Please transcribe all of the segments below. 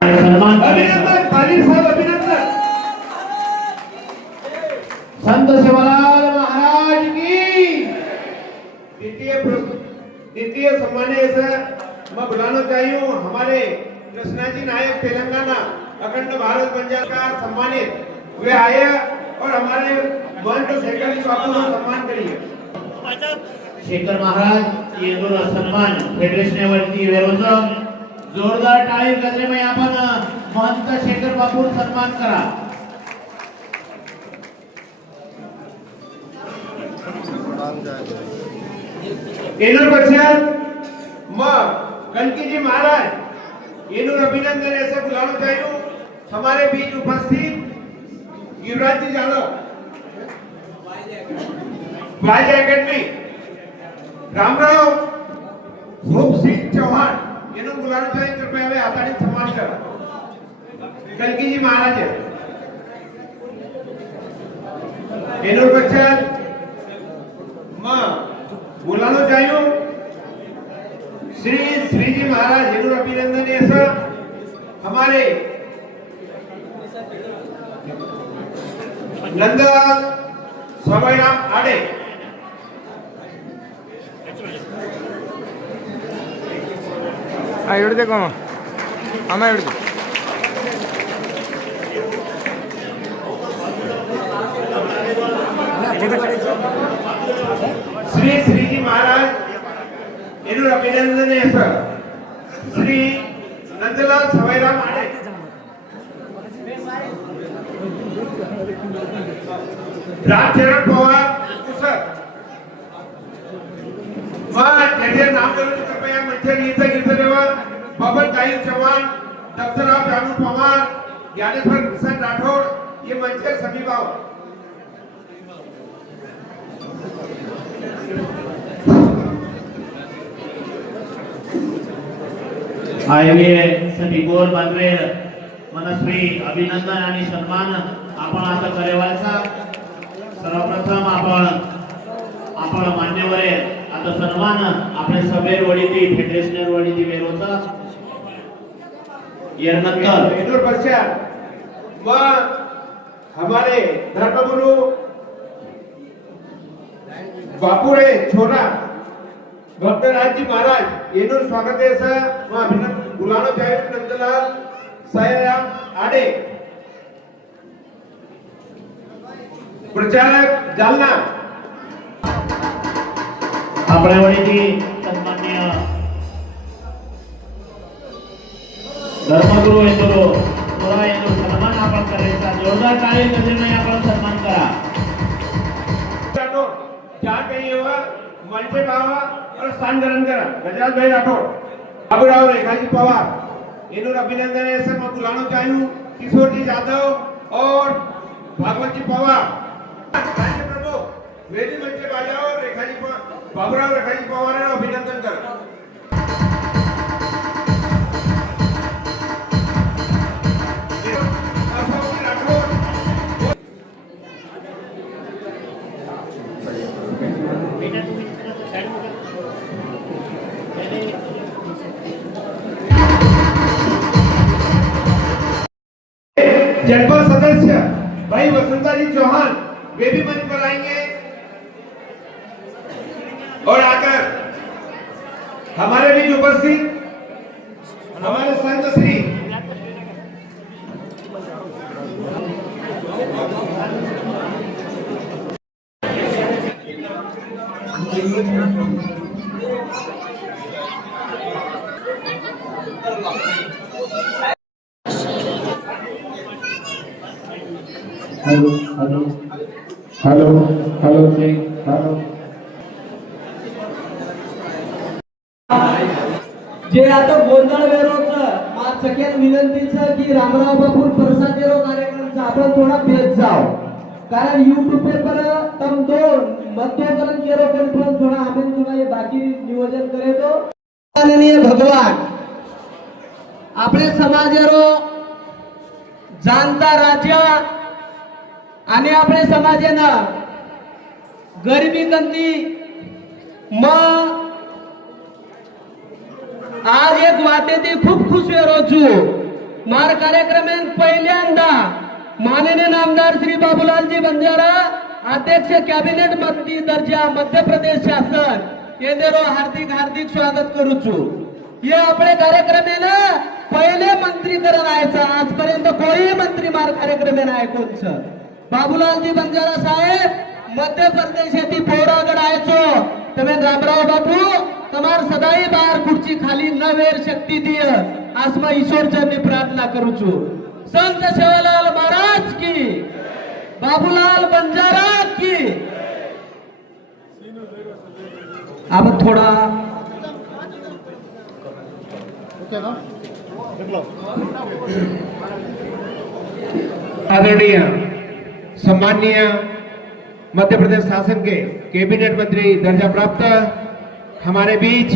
सन्मान अभिनंदन पाटील साहेब अभिनंदन संत सेवालाल महाराज की द्वितीय सम्मानीय सर मैं बुलाना चाहिए हूँ हमारे कृष्णाजी नायक तेलंगाना अखंड भारत पंजाब का सम्मानित वे आए और हमारे मंच शेखर जी बापू का सम्मान करिए। शेखर महाराज येंदूर सन्मान फेडरेशन वरती विरोध जोरदार टाळी गजरेमय आपण महंत शेखर बापू सन्मान करा। येनूर बच्चन मां कनकी जी महाराज येनूर अभिनंदन ऐसे बुलाना चाहिए हूँ हमारे बीच उपस्थित युवराज जी यादव वाइज एकेडमी रामराव भूप सिंह चौहान येनूर बुलाना चाहिए कृपया वे हाताने सम्मान करा। कनकी जी महाराज येनूर बच्चन मां बुलाना चाहिए हूँ श्री जी महाराज येनूर अभिनंदन ऐसा हमारे नंदलाल सवाईराम आडे ಹಿಡ್ದೆ ಕೋಮ ಅಮ್ಮ ಹಿಡ್ದು श्री जी महाराज येनूर अभिनंदन ऐसा श्री नंदलाल सवाईराम आडे राजचरण पवार कुसर त्याचे नाम करून कृपया मंचावर येता देवा बबन ताई चव्हाण दत्तराव जानू पवार ज्ञानेश्वर किसन राठौड़ ये मंच सभी भाव हायवे सती गोर बांधवेर मनस्वी अभिनंदन आणि सन्मान आपण आता करेवायचा। सर्वप्रथम आपण मान्यवर आता सन्मान आपले सभेर वडीती फेडरेशनर वडीती वेरोचा यानंतर येनूर पश्चात व हमारे धर्मगुरु बापुरे छोरा भक्तराज जी महाराज येनूर स्वागत है सर मैं अभिनंदन बुलाना चाहिए नंदलाल सायाराम आडे प्रचारक जालना आपल्या वडीती सन्माननीय धर्मगुरु येतो थोडा येतो सन्मान आपण करायचा। जोरदार टाळी गजरेने आपण सन्मान करा। जहाँ कहीं होगा मंच पे आवा और स्थान ग्रहण करा। गजराज भाई राठौड़ बाबूराव रेखाजी पवार येनूर अभिनंदन ऐसे मैं बुलाना चाहिए किशोर जी यादव और भागवत जी पवार राज्य प्रभु वे भी मंच पे आ जाओ रेखाजी बाबूराव रेखाजी पवार ने अभिनंदन करा। जनपद सदस्य भाई वसंता जी चौहान वे भी मंच पर आएंगे और आकर हमारे बीच उपस्थित हमारे संत Shri hello hello hello hello hello जे आता गोंधळ वेरोचं मा सगळ्यात विनंतीचं की रामराव बापूर प्रसाद वेरो कार्यक्रमचा आपण थोडा भेद जाव कारण YouTube पर तम दो मतोकरण केरो कॉन्फ्रेंस थोड़ा हमें थोड़ा ये बाकी नियोजन करे तो माननीय भगवान आपले समाजेरो जानता राज्य आणि आपले समाजेनं गरिबी कंती मग आज एक वाते ती खूप खुश वेरो छु मार कार्यक्रमेन पहिल्यांदा माननीय नामदार श्री बाबूलालजी बंजारा अध्यक्ष कॅबिनेट मंत्री दर्जा मध्य प्रदेश शासन येदेरो हार्दिक हार्दिक स्वागत करू छु। ये आपले कार्यक्रमेन पहिले मंत्रीकरण आयचा आजपर्यंत कोई मंत्री मार कार्यक्रमेन आहे कोणच बाबूलालजी बंजारा साहेब मध्य प्रदेश येथी पोरागड आयचो तमे रामराव बापू तमार सदाई बार खुर्ची खाली न वेर शक्ती दिय आसमा ईश्वर चरणी प्रार्थना करू छु। संत सेवालाल महाराज की, बाबूलाल बंजारा की। अब थोड़ा आदरणीय सम्माननीय मध्य प्रदेश शासन के कैबिनेट मंत्री दर्जा प्राप्त हमारे बीच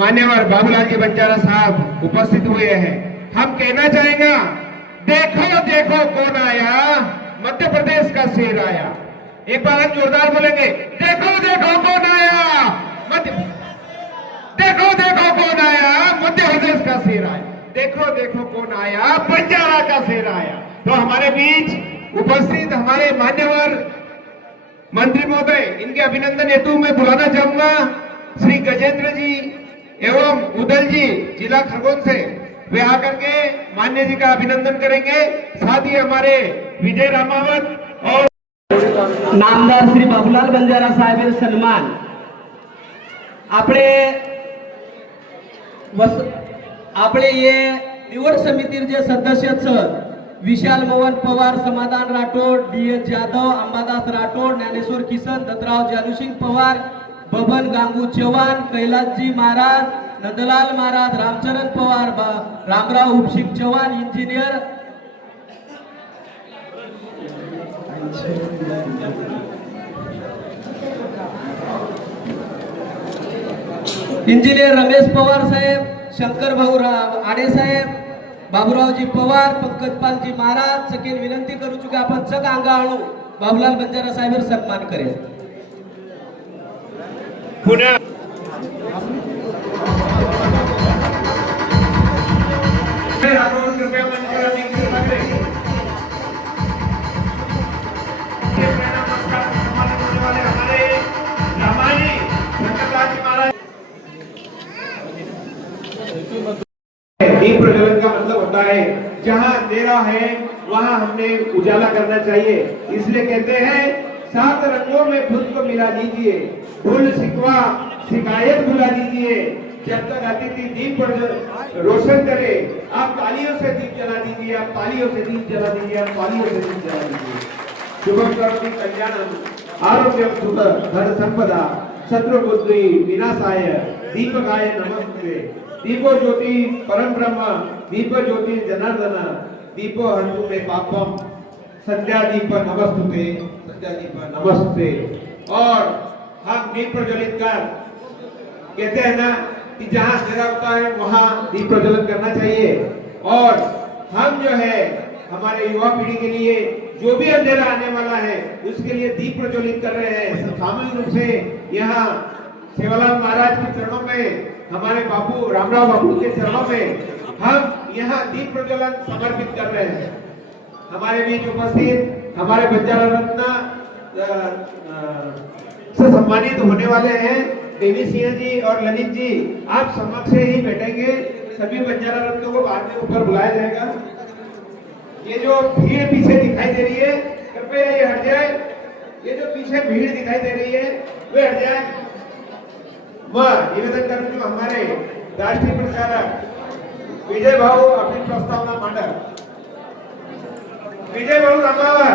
मान्यवर बाबूलाल जी बंजारा साहब उपस्थित हुए हैं। हम कहना चाहेंगे देखो देखो कौन आया, मध्य प्रदेश का शेर आया। एक बार हम जोरदार बोलेंगे देखो देखो कौन आया, देखो देखो कौन आया, मध्य प्रदेश का शेर आया। देखो देखो कौन आया, बंजारा का शेर आया। तो हमारे बीच उपस्थित हमारे मान्यवर मंत्री महोदय, इनके अभिनंदन हेतु मैं बुलाना चाहूंगा श्री गजेंद्र जी एवं उदल जी जिला खरगोन से। वे आकर के मान्य जी का अभिनंदन करेंगे। साथ ही हमारे विजय रामावत और नामदार श्री बाबूलाल बंजारा साहेब सन्मान आपले ये निवड समितीचे सदस्य विशाल मोहन पवार, समाधान राठोड, डी.एस. जाधव, अंबादास राठोड, ज्ञानेश्वर किसन, दत्तराव जानुसिंग पवार, बबन गांगू चव्हाण, कैलासजी महाराज, नंदलाल महाराज, रामचरण पवार, रामराव उपसिंग चव्हाण, इंजिनियर रमेश पवार साहेब, शंकर भाऊ आडे साहेब, बाबूरावजी पवार, पंकजपालजी महाराज सगळे विनंती करू चुके आपण सग अंगा आणू बाबूलाल बंजारा साहेब सन्मान करेल। पुन्हा कृपया मंच पर आने की कृपा करें। सम्मानित होने वाले हमारे रामायणी शंकरदास जी महाराज। दीप प्रज्वलन का मतलब होता है जहाँ अंधेरा है वहाँ हमने उजाला करना चाहिए। इसलिए कहते हैं 7 रंगों में खुद को मिला दीजिए, भूल शिकवा शिकायत भुला दीजिए। जब तक अतिथि दीप रोशन करे आप तालियों से दीप जला दीजिए, आप तालियों से दीप जला दीजिए, आप तालियों से दीप जला दीजिए। शुभम करोति कल्याणम आरोग्यम सुख धन संपदा शत्रुबुद्धि विनाशाय दीपकाय नमस्ते। दीपो ज्योति परम ब्रह्म, दीप ज्योति जनार्दन, दीपो हंतु मे पापम, संध्या दीप नमस्तुते, संध्या दीप नमस्ते। और हम दीप प्रज्वलित कर कहते हैं ना कि जहाँ अंधेरा होता है वहाँ दीप प्रज्वलन करना चाहिए। और हम जो है हमारे युवा पीढ़ी के लिए जो भी अंधेरा आने वाला है उसके लिए दीप प्रज्वलित कर रहे हैं। सामूहिक रूप से यहाँ सेवालाल महाराज के चरणों में, हमारे बापू रामराव बापू के चरणों में हम यहाँ दीप प्रज्वलन समर्पित कर रहे हैं। हमारे बीच उपस्थित हमारे बंजारा रत्न से सम्मानित होने वाले हैं देवी सिंह जी और ललित जी। आप समक्ष से ही बैठेंगे। सभी बंजारा रत्नों को बाद में ऊपर बुलाया जाएगा। ये जो भीड़ पीछे दिखाई दे रही है कृपया ये हट जाए। ये जो पीछे भीड़ दिखाई दे रही है वे हट जाए। मैं निवेदन करूँ जो हमारे राष्ट्रीय प्रचारक विजय भाऊ अपनी प्रस्तावना मांडा। विजय भाऊ रामावर।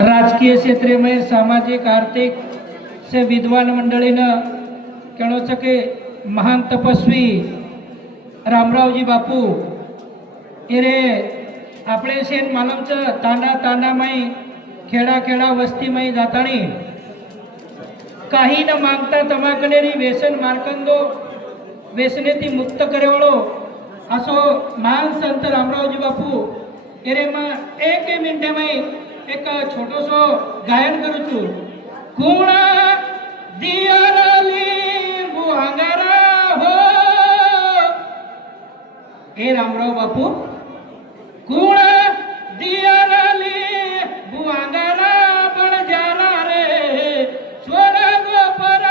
राजकीय क्षेत्र में सामाजिक आर्थिक से विद्वान मंडळीनं केळोचके महान तपस्वी रामरावजी बापू एरे आपले शेन मालमचं तांडा तांडामाई खेडा खेडा वस्तीमाई जातानी काही न मागता तमाकनेरी व्यसन मार्कंदो व्यसनेती मुक्त करेवळो असो महान संत रामरावजी बापू एरे मग एक मिनिटे माई एक छोटोसो गायन करू छु। कुणा दियाला लिंबू अंगारा हो हे रामराव बापू कुळ दियाराली बुआंगाला बळजारा रे छोरा गोपर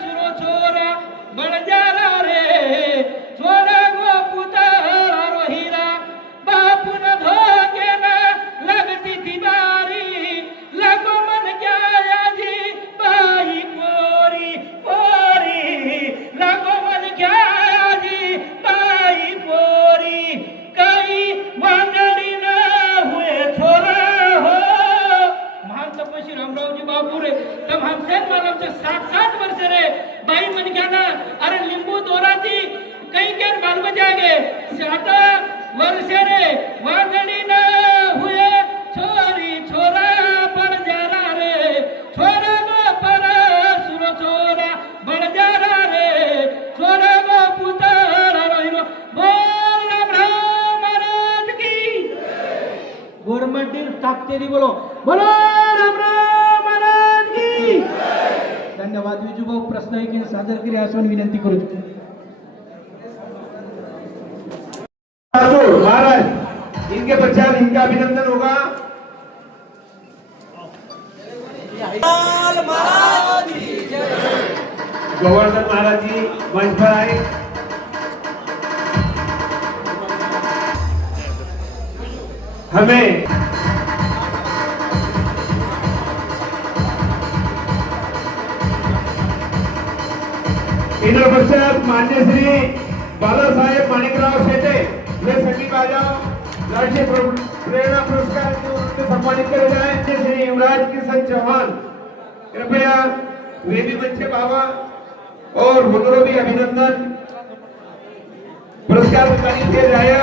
सुरो छोरा बळजारा रे छोरा गो पुतरा रोहिरा बापून धोकेना लगती थी बारी लगो मन क्या आजी बाई पोरी पोरी लगो मन क्या आजी बाई पोरी कई वांगडी न हुए छोरा हो महान तपस्वी रामरावजी बापू रे तब हमसे मालूम 60 वर्ष रे बाई मन क्या ना अरे लिंबू दोराती कई के बाल बजागे 60 वर्ष रे वांगडी न हुए छोरी छोरा बड़ जारा रे छोरा गो पर सुर छोरा बड़ जारा रे छोरा गो पुतरा रोहिरो बोल राम महाराज की गोरमंडीर ताकतेरी बोलो राम महाराज की धन्यवाद विजूभाऊ प्रश्न एक सादर केले असून विनंती करू महाराज इनके पश्चात इनका अभिनंदन होगा। गोवर्धन महाराज जी मंच पर आए। हमें इनके पश्चात मान्य श्री बालासाहेब माणिकराव शेटे वे संगीत बजाओ राष्ट्रीय प्रेरणा पुरस्कार से उन्हें सम्मानित करे जाए। श्री युवराज किशन चौहान कृपया वे भी मंच पे आवा और उनको भी अभिनंदन पुरस्कार प्रदान किया जाए।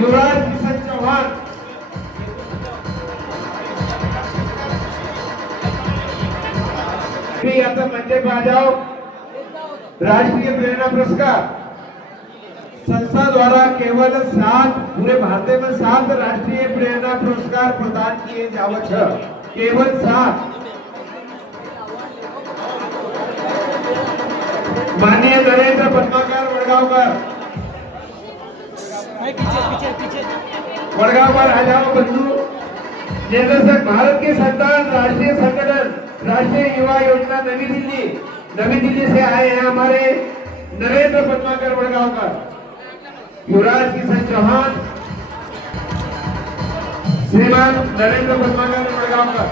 युवराज किशन चौहान आता मंच पे आ जाओ। राष्ट्रीय प्रेरणा पुरस्कार संस्था द्वारा केवल 7 पूरे भारत में 7 राष्ट्रीय प्रेरणा पुरस्कार प्रदान किए जावत है, केवल 7। माननीय नरेंद्र पद्माकर वडगांवकर आ जाओ बंधु। निर्देशक भारत के संतान राष्ट्रीय संगठन राष्ट्रीय युवा योजना नई दिल्ली से आए हैं हमारे नरेंद्र पद्माकर वडगांवकर, युवराज किशन चौहान, श्रीमान नरेंद्र पद्माकर वडगांवकर।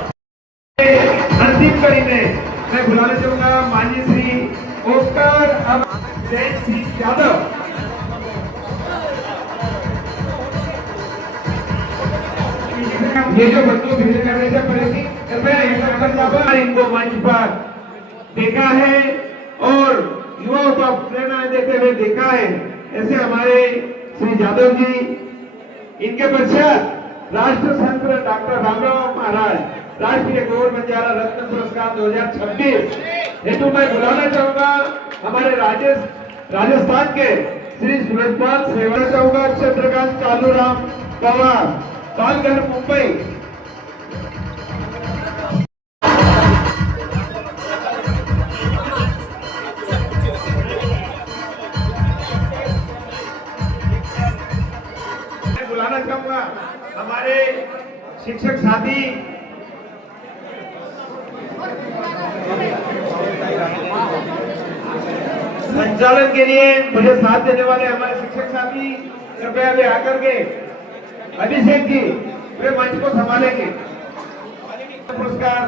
अंतिम कड़ी में मैं बुलाना चाहूंगा माननीय श्री ओंकार जैन सिंह यादव। ये जो बच्चों भेजे करने से पहले कृपया इनको मंच पर देखा है और युवाओं को प्रेरणा देते हुए देखा है। ऐसे हमारे श्री यादव जी, इनके पश्चात राष्ट्र संत डॉक्टर रामराव महाराज राष्ट्रीय गौर बंजारा रत्न पुरस्कार 2026 हेतु मैं बुलाना चाहूंगा हमारे राजस्थान के श्री सूरजपाल सेवा चाहूंगा चंद्रकांत कालूराम पवार पालघर मुंबई। बुलाना चाहूंगा हमारे शिक्षक साथी संचालन के लिए मुझे साथ देने वाले हमारे शिक्षक साथी कृपया वे आकर के अभिषेक जी वे मंच को संभालेंगे। पुरस्कार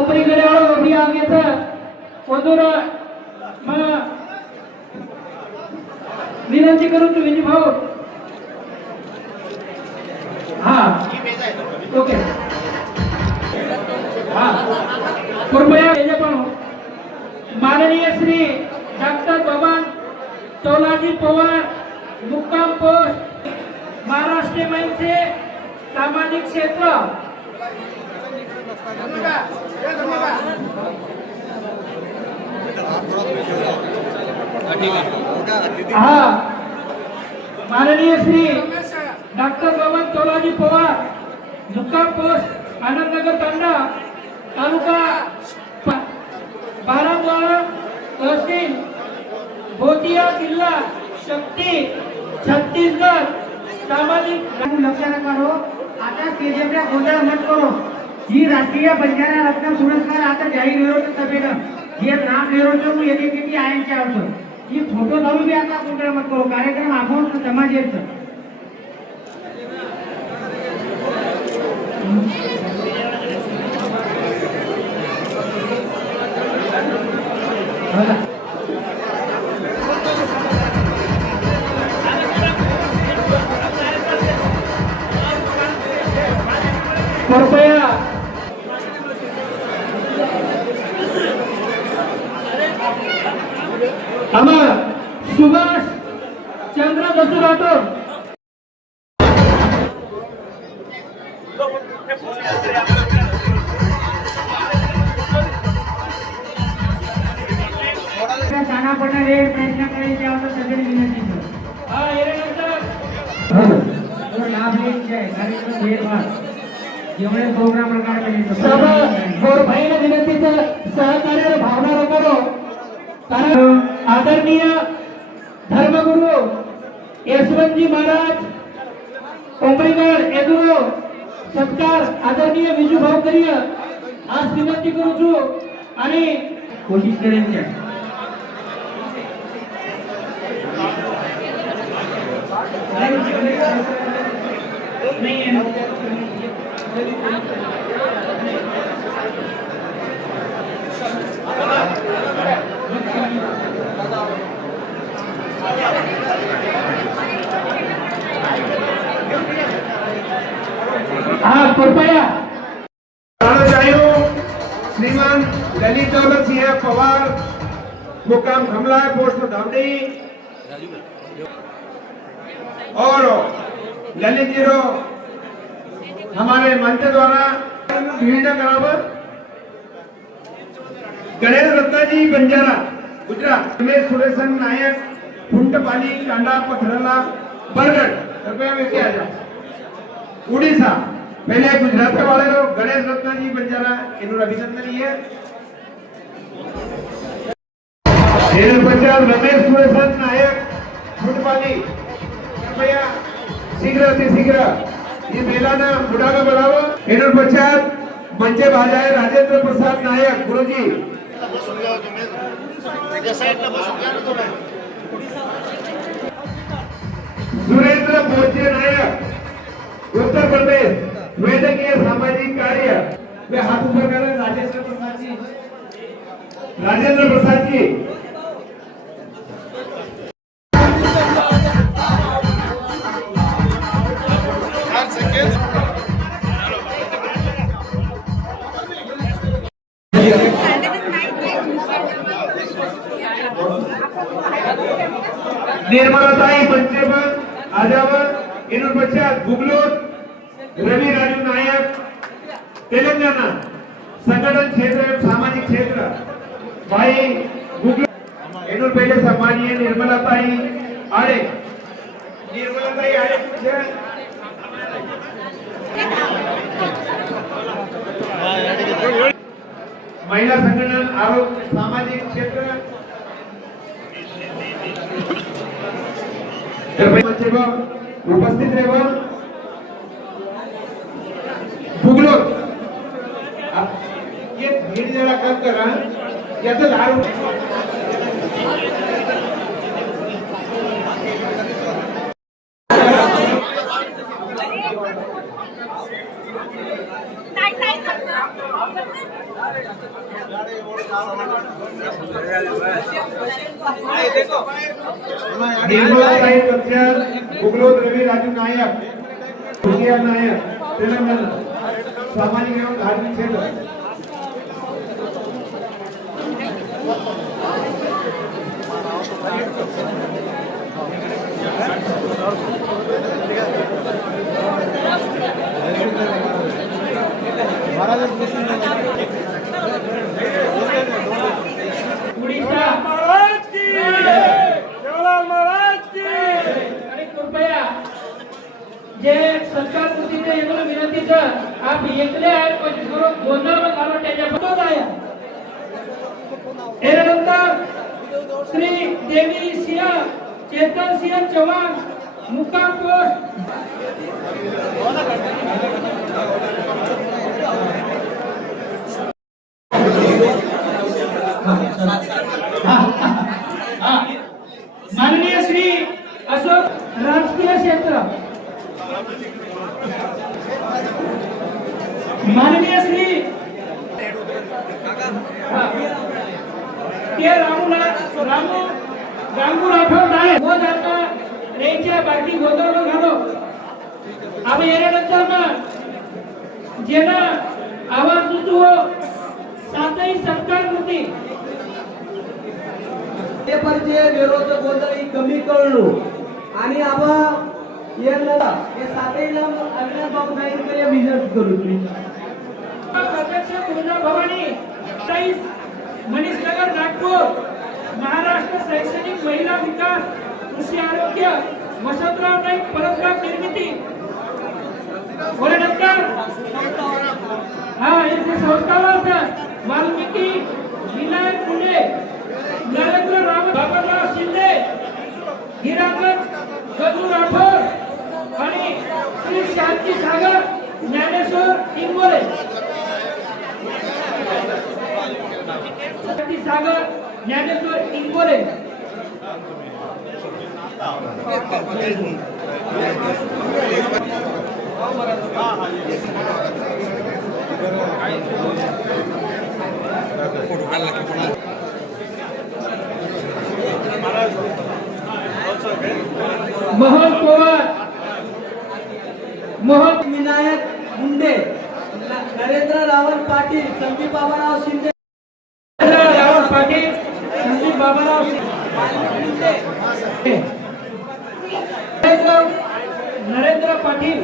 उपरीकडे उभी आगेचं वधूर विनंती करू तुम्ही भाऊ। हाँ ओके हाँ कृपया माननीय श्री डॉक्टर बबन तोलाजी पवार मुक्काम पोस्ट महाराष्ट्र में से सामाजिक क्षेत्र हाँ माननीय श्री डॉक्टर बबन तोलाजी पवार मुक्काम पोस्ट आनंदनगर तांडा तालुका बारामवाडा तहसील गोतिया जिल्हा शक्ती छत्तीसगढ़ सामाजिक लक्षात काढो आता स्टेजच्या गोंधळ मत करो ही राष्ट्रीय बंजारा रत्न पुरस्कार आता जाहीर विरोध सभेनं हे नाम विरोध येते किती आयांच्या अर्थ ही फोटो जाऊ बी आता गोंधळ मत करो कार्यक्रम आपण समाजेचं कृपया अमर सुभाष चंद्र बसु राठोड जाना पडणारे प्रयत्न करायचे असं सगळे विनंती करतो. हा येण्यानंतर लाभ घ्यायचे आहे कार्यक्रम भेदभाव एवढे प्रोग्राम सर्व गोरभाईला विनंतीचं सहकार्य भावना करो कारण आदरणीय धर्मगुरु यशवंतजी महाराज कोंबरीगड एदुरो सत्कार आदरणीय विजू भाऊ करिय आज विनंती करू छू आणि कोशिश करायची आहे हाँ कृपया श्रीमान ललित दौलत सिंह पवार मुकाम खमला पोस्ट धामनी और ललित जी हमारे मंच द्वारा भीड़ करावर गणेश रत्नाजी बंजारा गुजरात रमेश सुरेशन नायक फुंटपाली कांडा पथरला बरगढ़ कृपया में किया जाए उड़ीसा पहले गुजरात के वाले लोग गणेश रत्नाजी बंजारा इन्होंने अभिनंदन है पचास रमेश सुरेशन नायक फुटपाली कृपया शीघ्र से शीघ्र ये मेला ना बुढ़ावा बढ़ावा इन्होंने पचास मंचे भाजाए राजेंद्र प्रसाद नायक गुरुजी सुरेंद्र बोचे नायक उत्तर प्रदेश वैद्यकीय सामाजिक कार्य वे हाथ ऊपर करें राजेंद्र प्रसाद जी निर्मलाताई पंचेबन आजावर इन पश्चात गुगलोत रवि राजू नायक तेलंगाना संगठन क्षेत्र एवं सामाजिक क्षेत्र भाई गुगलोत इन पहले सम्मानीय निर्मलाताई आड़े महिला संगठन आरोग्य सामाजिक क्षेत्र उपस्थित रहे भूगलो ये भीड़ जरा कम करा या तो लाड़ निर्मलाताई पंचायत गुगलोत रवि राजू नायक नायक तेलंगाना सामाजिक एवं धार्मिक क्षेत्र उड़ीसा आणि कृपया जे सरकार कृतीचे एवढं विनंतीचं आप एकले आहेत पण गोंधळ घालून त्याच्या बरोबर आहे यानंतर श्री देवी सिंह चेतन सिंह चौहान मुक्काम पोस्ट माननीय श्री अशोक राजकीय क्षेत्र माननीय श्री के रामू राठोड आहे वो जाता रेच्या बाकी गोदरलो घालो आम्ही येण्यानंतर मग जेना आवाज दुतो सातही सत्कार कृती ते परचे विरोध गोंधळी कमी कळलो आणि आबा यांना हे सातहीला अज्ञात बाबू नाईककडे विनंती करू तुम्ही अध्यक्ष पूजा भवानी 23 मनीषनगर नागपूर महाराष्ट्र शैक्षणिक महिला विकास कृषी आरोग्य वसंतराव नाईक परस्पर निर्मिती नंतर हा इथे संस्थावार वाल्मिकी विनायक फुले नरेंद्र बाबाराव शिंदे हिरागंज गजू राठोड आणि श्री शांती सागर ज्ञानेश्वर इंगोले शांती सागर ज्ञानेश्वर इंगोले मोहन पवार मोहन विनायक मुंडे नरेंद्र रावण पाटील संदीप बाबाराव शिंदे रावण पाटील संदीप बाबाराव शिंदे नरेंद्र पाटील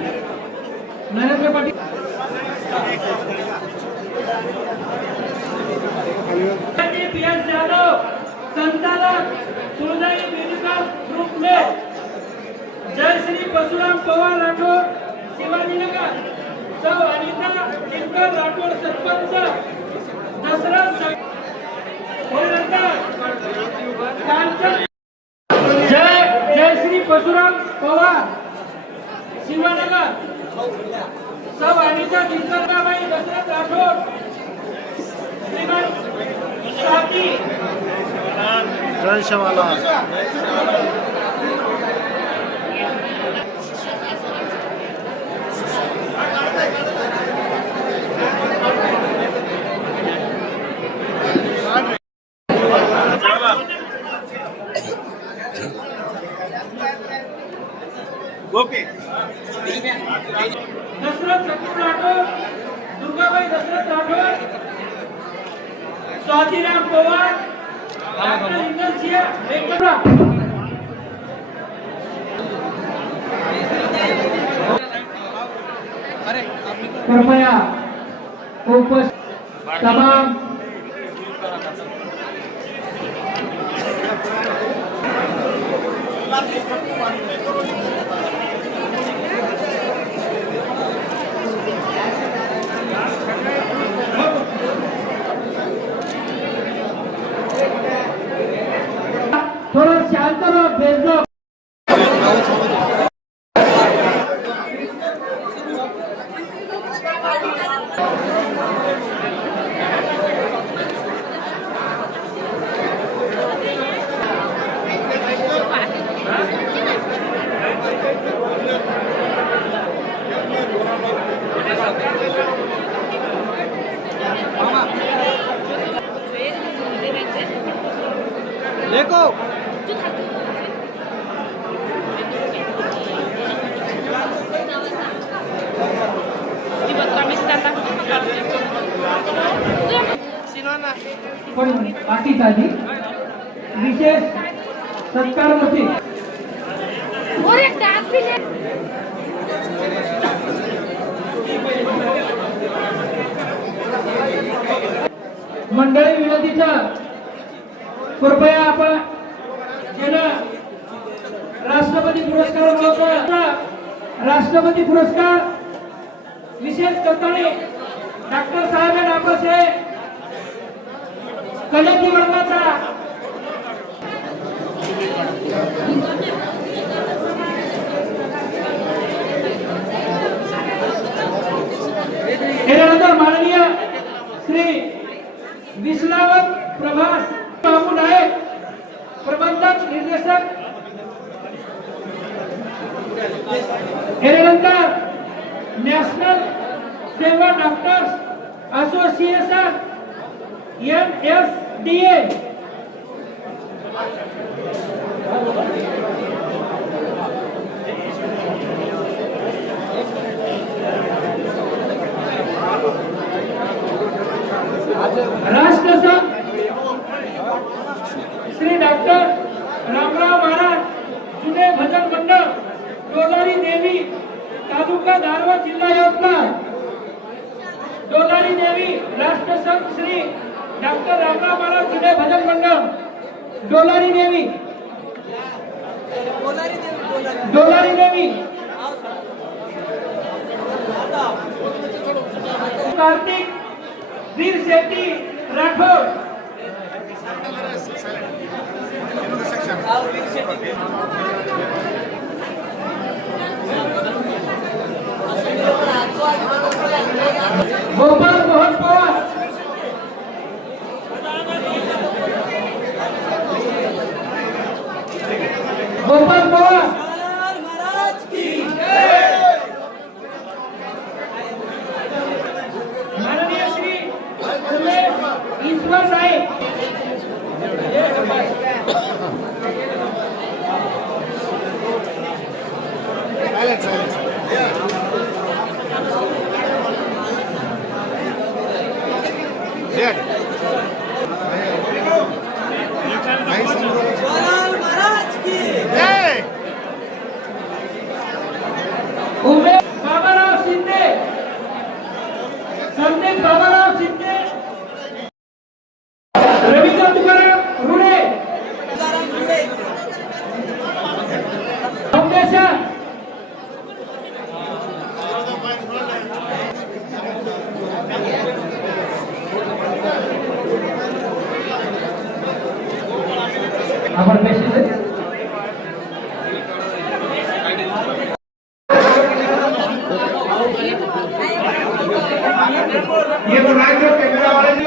पीएस यादव संचालक तुळजाई मेडिकल ग्रुप में जयश्री परशुराम पवार राठोड शिवाजीनगर सौ अनिता टिंकर राठोड सरपंच दशरथ जयश्री परशुराम पवार शिवानगर सौ अनिता टिंकरबाई दशरथ राठोड श्रीमंत साथी दशरथ सचिन राठोड दुर्गाबाई दशरथ राठोड स्वातीराम पवार डॉक्टर इंदर सिंह वेंकटराव कृपया उपस्थित तमाम थोड़ा शांत रहो भेज दो देखो पण बाकी काही विशेष सत्कार होती और एक डांस भी ले मंडळी विनंतीचं कृपया आपण ज्यानं राष्ट्रपती पुरस्कार मिळवतो राष्ट्रपती पुरस्कार विशेष करताना डॉक्टर साहेब नापसे कलेक्टी वर्गाचा निर्देशक त्यानंतर नॅशनल सेवा डॉक्टर्स असोसिएशन NSDA राष्ट्रसंघ श्री डॉक्टर रामराव महाराज जुने भजन मंडळ डोलारी देवी तालुका दारवा जिल्हा यवतमाळ डोलारी देवी राष्ट्रसंघ श्री डॉक्टर रामराव महाराज जुने भजन मंडळ डोलारी देवी कार्तिक वीर शेट्टी राठोड गोपाल मोहन पवार गोपाल पवार माननीय श्री ईश्वर साहेब उमेश बाबाराव शिंदे संदीप बाबाराव शिंदे रवींद्र तुकाराम रुडे फाउंडेशन आपण पैसे ये तो नाच जो कैमरा वाले जो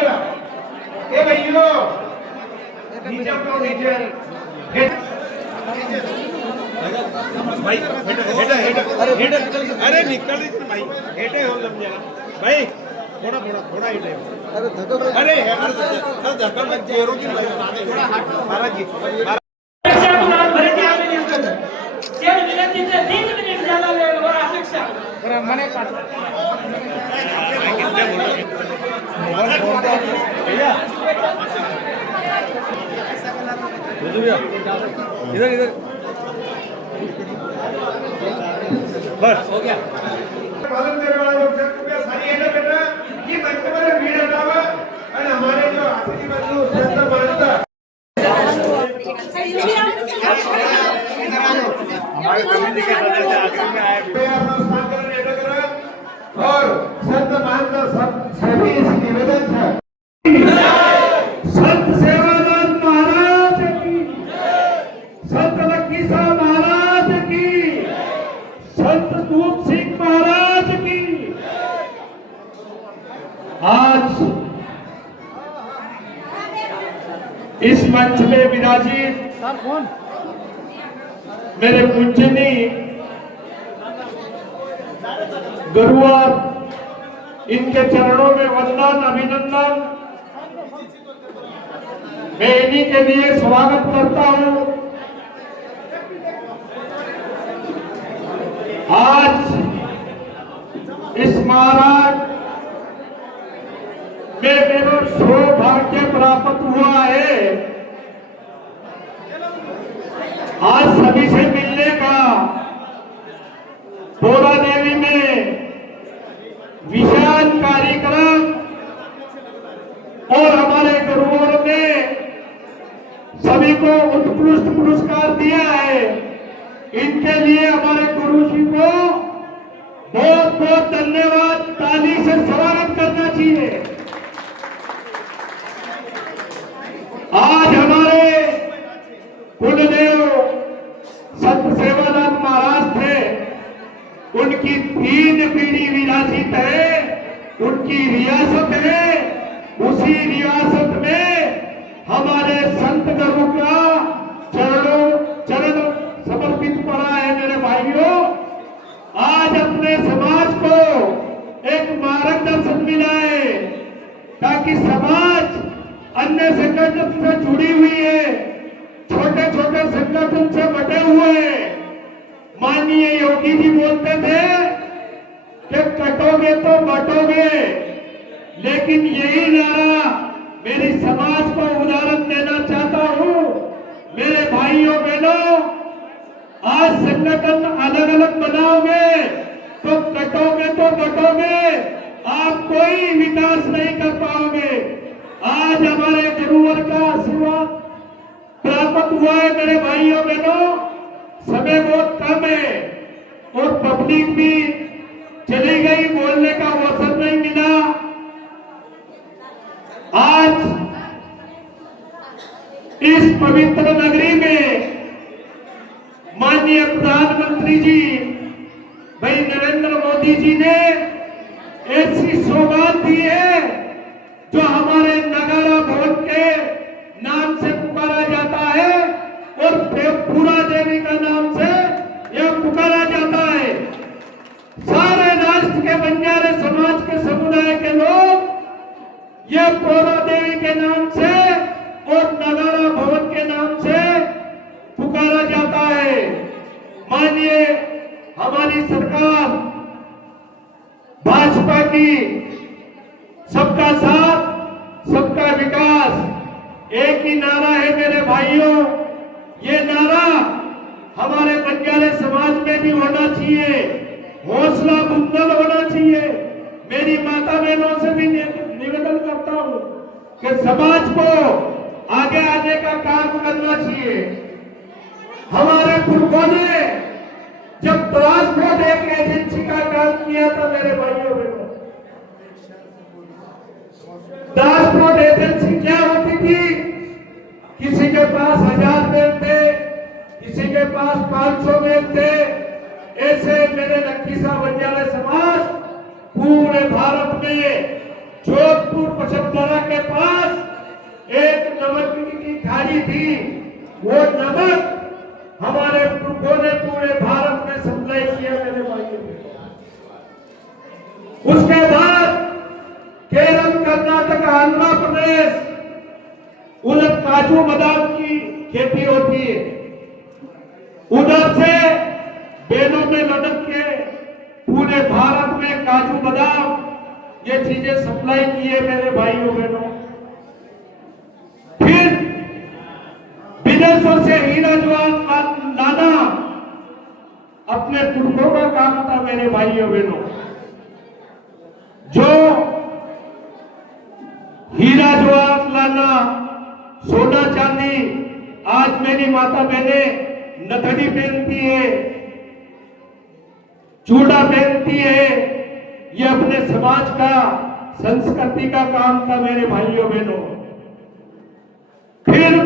ए भाई लो नीचे उतरो नीचे भाई हेड अरे निकल भाई हेड हो समझा भाई थोड़ा थोड़ा थोड़ा हेड अरे धक्का मत जोरों की भाई थोड़ा हाथ मारा जी विनंतीचे 3 मिनिट झाला वेळेवर अपेक्षा इधर इधर बस हो गया पालन करने वाला लोग सब कृपया सारी हेड करना ये मंच पर भीड़ हटावा और हमारे जो आखिरी बंधु संत मानता हमारे समिति के सदस्य आखिर में आए और संत मानता सभी इस निवेदन है संत सेवानंद महाराज की, संत लक्की साहब महाराज की, संत दूत सिंह महाराज की। आज इस मंच में विराजित मेरे पूजनी गुरुवर, इनके चरणों में वंदन अभिनंदन। मैं इन्हीं के लिए स्वागत करता हूं। आज इस महाराज में मेरा सौभाग्य प्राप्त हुआ है आज सभी से मिलने का। पोरा देवी में विशाल कार्यक्रम और हमारे गुरुओं ने सभी को उत्कृष्ट पुरस्कार दिया है। इनके लिए हमारे गुरु जी को बहुत बहुत धन्यवाद, ताली से स्वागत करना चाहिए। आज हमारे कुलदेव संत सेवानंद महाराज थे, उनकी 3 पीढ़ी विराजित है, उनकी रियासत है। उसी रियासत में हमारे संत गुरु का चरणों परिवर्तन से बटे हुए। माननीय योगी जी बोलते थे कि कटोगे तो बटोगे, लेकिन यही नारा मेरी समाज को उदाहरण देना चाहता हूं। मेरे भाइयों बहनों, आज संगठन अलग अलग बनाओगे तो कटोगे तो बटोगे, आप कोई विकास नहीं कर पाओगे। आज हमारे गुरुवर का आशीर्वाद प्राप्त हुआ है मेरे भाइयों बहनों। समय बहुत कम है और पब्लिक भी चली गई, बोलने का अवसर नहीं मिला। आज इस पवित्र नगरी में माननीय प्रधानमंत्री जी भाई नरेंद्र मोदी जी ने ऐसी सौगात दी है जो हमारे नगारा भवन के नाम से पुकारा जाता है और पूरा देवी का नाम से यह पुकारा जाता है। सारे राष्ट्र के बंजारे समाज के समुदाय के लोग यह पूरा देवी के नाम से और नगारा भवन के नाम से पुकारा जाता है। मानिए हमारी सरकार भाजपा की सबका साथ सबका विकास एक ही नारा है मेरे भाइयों। ये नारा हमारे बंजारे समाज में भी होना चाहिए, हौसला बुलंद होना चाहिए। मेरी माता बहनों से भी निवेदन करता हूं कि समाज को आगे आने का काम करना चाहिए। हमारे पुरखों ने जब ट्रांसपोर्ट एक एजेंसी का काम किया था मेरे भाइयों बहनों, ट्रांसपोर्ट एजेंसी क्या होती थी? किसी के पास 1000 बैग थे, किसी के पास 500 बैग थे। ऐसे मेरे लखीसा बंजारा समाज पूरे भारत में जोधपुर पचमढ़ी के पास एक नमक की खाड़ी थी। वो नमक हमारे पुरखों ने पूरे भारत में सप्लाई किया मेरे भाइयों। उसके बाद केरल, कर्नाटक, आंध्र प्रदेश, उधर काजू बादाम की खेती होती है। उधर से बेलों में लटक के पूरे भारत में काजू बादाम ये चीजें सप्लाई की है मेरे भाइयों बहनों। फिर विदेशों से हीरा जवाहरात लाना अपने पुरखों का काम था मेरे भाइयों बहनों। जो हीरा जवाहरात लाना, सोना चांदी, आज मेरी माता बहने नथड़ी पहनती है, चूड़ा पहनती है। ये अपने समाज का संस्कृति का काम था मेरे भाइयों बहनों। फिर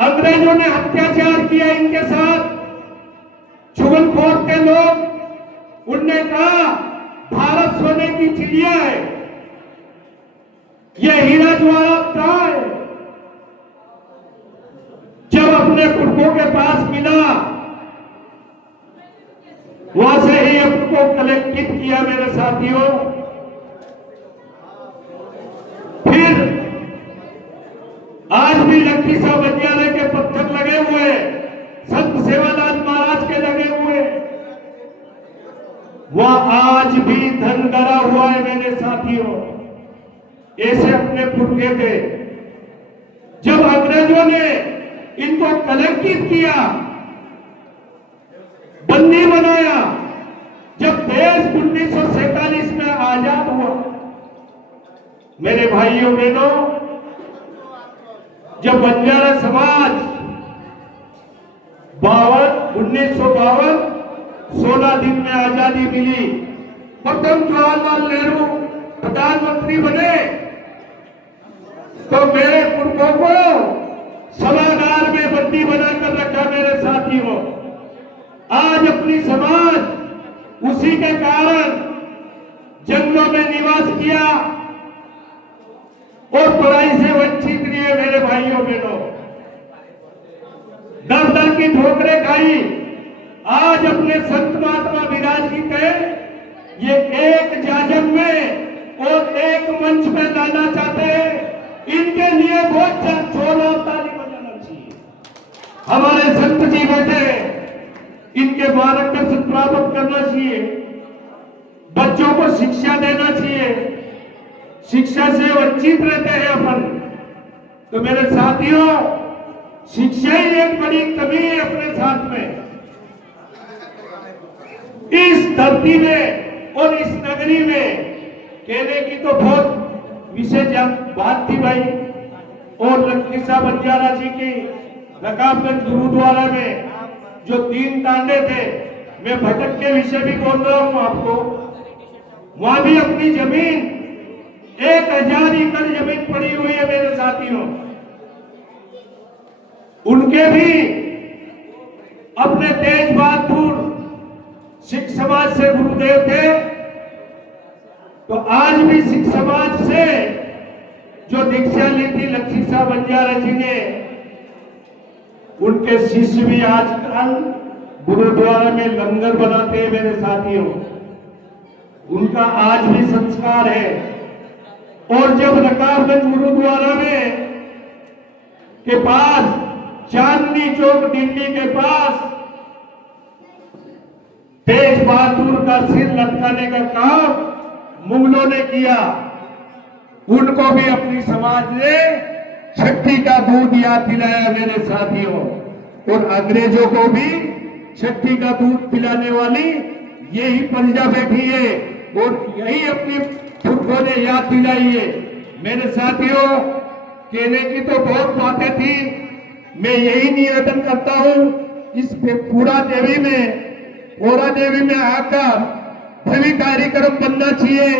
अंग्रेजों ने अत्याचार किया इनके साथ, चुगलखोर के लोग। उनने कहा भारत सोने की चिड़िया है, यह हीरा जवाहरात कहां है? जब अपने पुरखों के पास मिला, वहां से ही अपने कलेक्टिव किया मेरे साथियों। फिर आज भी लखीसा बंजारे के पत्थर लगे हुए, संत सेवालाल महाराज के लगे हुए, वह आज भी धन डरा हुआ है मेरे साथियों। ऐसे अपने पुरखे थे। जब अंग्रेजों ने इनको कलेक्टिव किया, बंदी बनाया, जब देश 1947 में आजाद हुआ मेरे भाइयों बहनों, जब बंजारा समाज 1952 16 दिन में आजादी मिली, प्रथम जवाहरलाल नेहरू प्रधानमंत्री बने, तो मेरे पुरखों को सभागार में बंदी बनाकर रखा मेरे साथियों। आज अपनी समाज उसी के कारण जंगलों में निवास किया और पढ़ाई से वंचित रहे मेरे भाइयों बहनों। दर दर की ठोकरें खाई। आज अपने संत महात्मा विराजित है, ये एक जाजम में और एक मंच में लाना चाहते हैं। इनके लिए बहुत जोरदार ताली बजाना चाहिए। हमारे संत जी बैठे, इनके मार्गदर्शन प्राप्त करना चाहिए, बच्चों को शिक्षा देना चाहिए। शिक्षा से वंचित रहते हैं अपन। तो मेरे साथियों, शिक्षा ही एक बड़ी कमी है अपने साथ में। इस धरती में और इस नगरी में कहने की तो बहुत विशेष बात थी भाई। और लखीसा बंजारा जी की रकाबगंज गुरुद्वारा में जो 3 तांडे थे, मैं भटक के विषय भी बोल रहा हूं आपको। वहां भी अपनी जमीन 1000 एकड़ जमीन पड़ी हुई है मेरे साथियों। उनके भी अपने तेज बहादुर सिख समाज से गुरुदेव थे। तो आज भी सिख समाज से जो दीक्षा ली थी लखीसा बंजारा जी ने, उनके शिष्य भी आजकल गुरुद्वारा में लंगर बनाते हैं मेरे साथियों। उनका आज भी संस्कार है। और जब रकाबगंज गुरुद्वारा में के पास चांदनी चौक दिल्ली के पास तेज बहादुर का सिर लटकाने का काम मुगलों ने किया, उनको भी अपनी समाज ने छठी का दूध याद दिलाया मेरे साथियों। और अंग्रेजों को भी छठी का दूध पिलाने वाली यही प्रजा बैठी है और यही अपनी पुरखों ने याद दिलाई है मेरे साथियों। कहने की तो बहुत बातें थी, मैं यही निवेदन करता हूं, इस पूरा देवी में आकर सभी कार्यक्रम बनना चाहिए।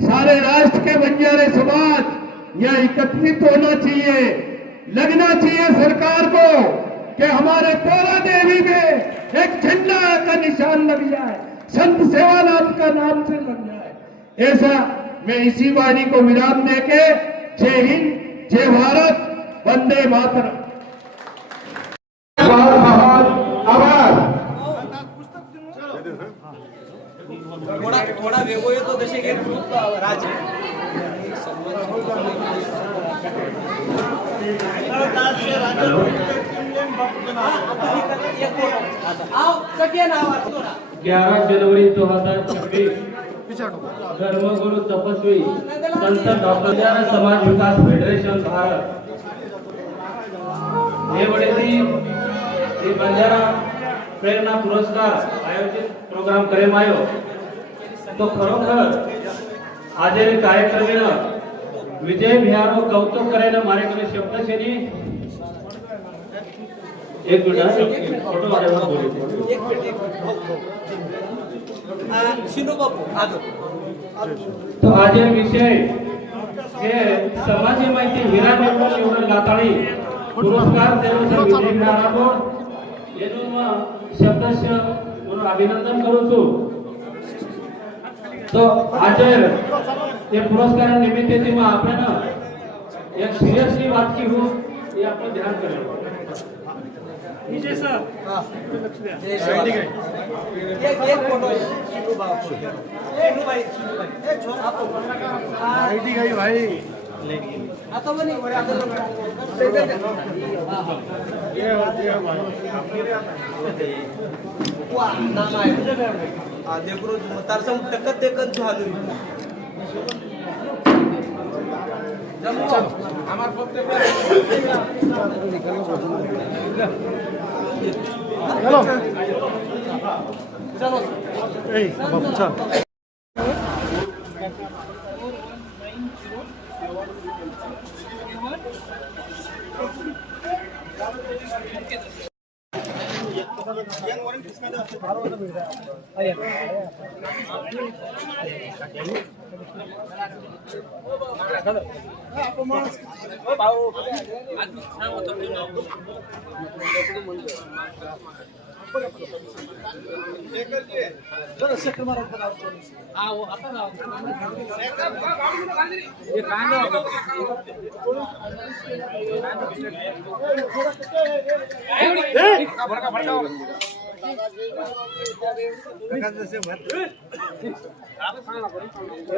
सारे राष्ट्र के बंजारे समाज यह एकत्रित होना चाहिए, लगना चाहिए सरकार को कि हमारे पोरा देवी में एक झंडा का निशान लग जाए, संत सेवानाथ का नाम से लग जाए। ऐसा मैं इसी वाणी को विराम देके जय हिंद, जय भारत, वंदे मातरम। बहुत बहुत आभार। थोडा वेगळं येतो जसे की राज ग्यारह जनवरी 2026 धर्मगुरु तपस्वी संत डॉक्टर समाज विकास फेडरेशन भारत हे वडेથી એ બંજારા પ્રેરણા પુરસ્કાર આયોજિત પ્રોગ્રામ કરવામાં આવ્યો। તો ખરેખર આજે કાર્યક્રમનો વિજય વિહારનો કૌતુક કરીને મારે કોઈ શબ્દ છે નહીં। એક મિનિટ ફોટો વાળે વાત બોલી एक मिनिट शिंदो बापू आजो तो આજે વિષય કે સમાજની માહિતી હીરા નિવડણ લાતાળી પુરસ્કાર દેવો છે વિજય વિહાર આપો એનું શબ્દસ્ય હું અભિનંદન કરું છું। તો આજે એ પુરસ્કાર નિમિત્તે માં આપણે ને એક સિરિયસલી વાત की हूं ये आपको ध्यान करें। विजय सर एक फोटो शिंदो बापू शिंदो भाई ए छोड़ आपको आईडी गई भाई आता बनी और आता ये वाह नाम आहे आ देखरो तारसम टक्कत देखन झालो जमो हमार फक्त चलो चलो ए बाबू चल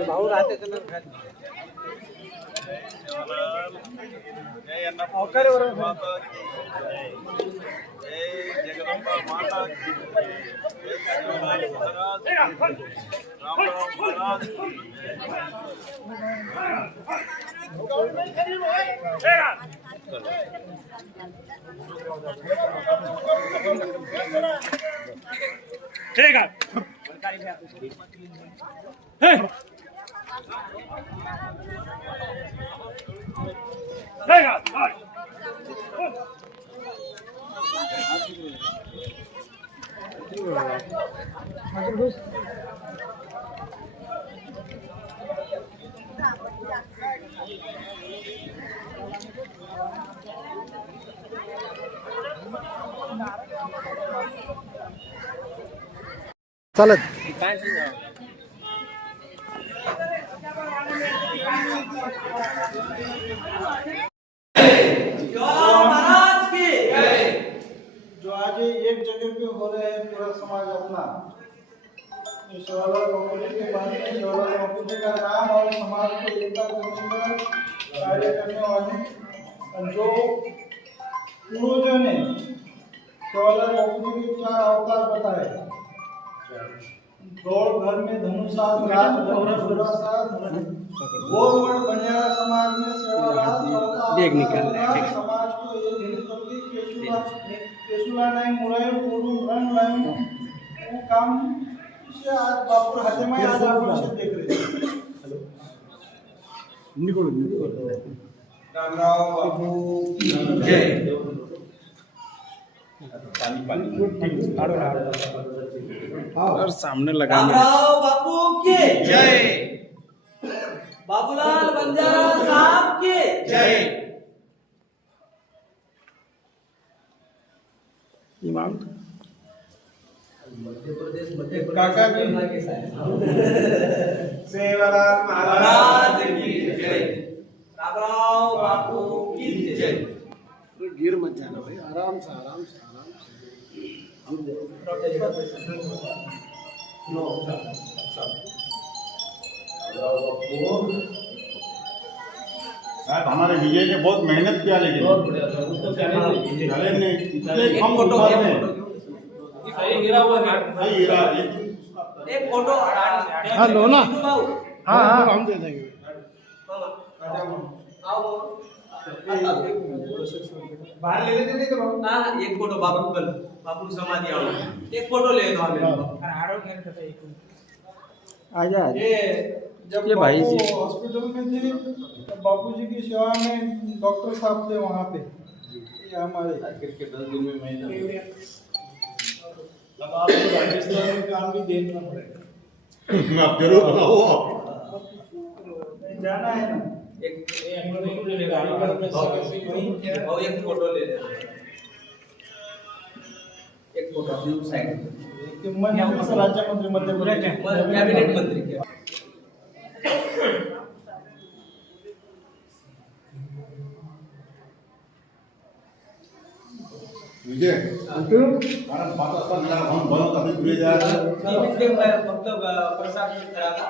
भाऊ राहते त्यांना चलेगा हे चलेगा चालत जो आज एक जगह पे हो रहे हैं पूरा समाज अपना शिवालाल बापू जी के बाद में शिवालाल बापू जी का नाम और समाज को एकता करने का कार्य करने वाले जो पूर्वजों ने शिवालाल बापू जी के 4 अवतार बताए दौड़ घर में धनुषाद राज गोरवड़ बंजारा समाज में सेवालाल समाज को एक करके केशुला नाही मुराई पोडून रंग लावून वो काम से आज बापू हाते में आज आपण से देख रहे रामराव बापू जय और सामने लगा रामराव बापू की जय, बाबूलाल बंजारा साहब की जय। इमाम मध्य प्रदेश मध्य काका की सेवालाल महाराज की जय, रामराव बापू की जय। गिर मत जाना भाई, आराम से आराम से आराम से। हमारे विजय ने बहुत मेहनत किया, लेकिन चैलेंज ने इतने कम उम्र में सही गिरा हुआ है। सही हीरा एक फोटो हाँ लो ना, हाँ हाँ हम दे देंगे। बाहर ले लेते थे बाबू। हाँ एक फोटो बापू समाधि आओ, एक फोटो ले दो हमें। आजा ये जब ये भाई बापू जी। हॉस्पिटल में थे तब बापू जी की सेवा में डॉक्टर साहब थे वहाँ पे, ये हमारे के 10 दिन में मैं अब आपको राजस्थान में काम भी देखना पड़ेगा। आप जरूर बताओ। जाना है ना, एक कारीगर में से वहीं क्या और एक फोटो ले लेना, एक फोटो व्यू साइड मंत्री राज्य मंत्री मध्य प्रदेश कैबिनेट मंत्री के विजय कारण 5 वाजता मला फोन बनवत आम्ही पुढे जायला फक्त प्रसाद करा का?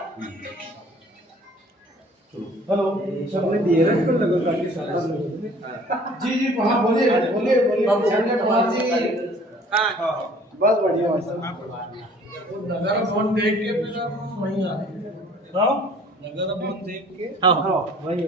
हेलो सबने दिए रख कर लगा काफी सारा। जी जी हाँ बोलिए बोलिए बोलिए संजय कुमार जी हाँ बस बढ़िया नगर फोन देख के फिर हम वहीं आ रहे। नगर फोन देख के हाँ वहीं